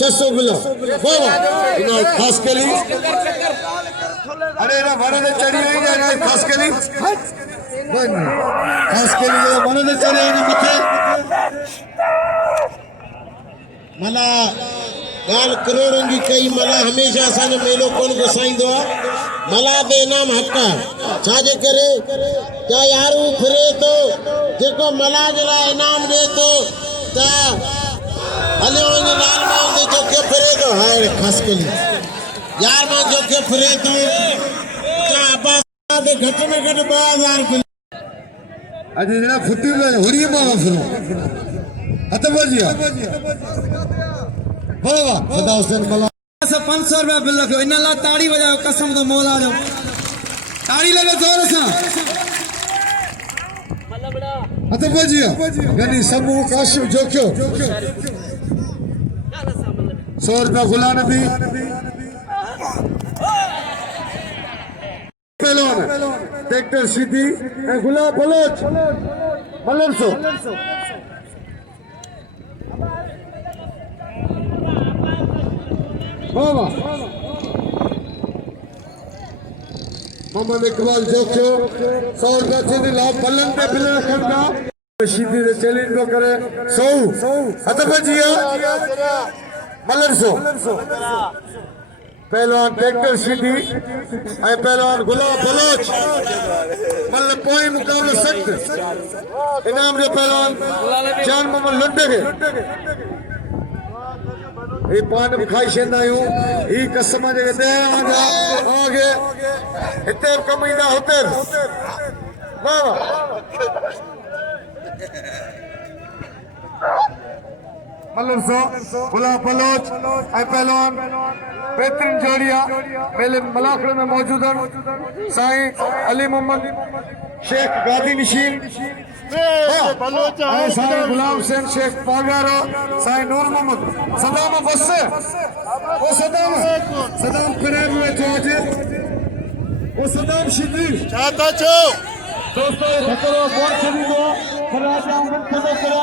600 गुला बाबा इन खास कली अरे ना वन ने चढ़ी आई ना खास कली वन खास कली वन ने चढ़ी आई मथे मला गाल करोड़ों की कई मला हमेशा असांजो मेलो कोन घुसाईंदो आहे मला बे इनाम हक़ छाजे करे क्या यार वो फिरे तो जेको मला जे लाइ इनाम दे तो ता हले वञे लाल मां दे जो के फिरे तो हाय ख़ास कली यार मां जो के फिरे तो ता अब्बास दे घट में घट 2000 रुपए अज जरा फुटी में हुरी मां फिरो हथ बजिया बाबा खुदा हुसैन मला 500 रुपया बिल रखो इन ला ताड़ी बजाओ कसम तो मौला जो ताड़ी लगे जोर से हथ बजिया गनी समूह काशिफ जोक्यो 100 रुपया गुला नबी पहलवान ट्रैक्टर सीधी गुला बलोच मलर सो बाबा मोहम्मद इकबाल जोक्यो 100 रुपया सीधी लाभ बलन पे बिल रखंदा सीधी से चैलेंज को करे 100 हथ बजिया मलर सो पहलवान ट्रैक्टर सीधी ऐ पहलवान गुलाब बलोच मतलब पोई मुकाबला सख्त इनाम जो पहलवान जान मोहम्मद लुंडे के ये पान खाई शेंदा यूं ये कसम जे दे आगे इते कमीदा होते वाह मलर सो गुलाब बलोच ऐ पहलवान बेहतरीन जोड़िया पहले मलाखड़े में मौजूद हैं साईं अली मोहम्मद शेख गादी नशीन साईं गुलाम हुसैन शेख पागारो साईं नूर मोहम्मद सदाम बस वो सदाम फिरेब में जो आज वो सदाम शिबीर चाहता छो दोस्तों खतरो बहुत शरीर हो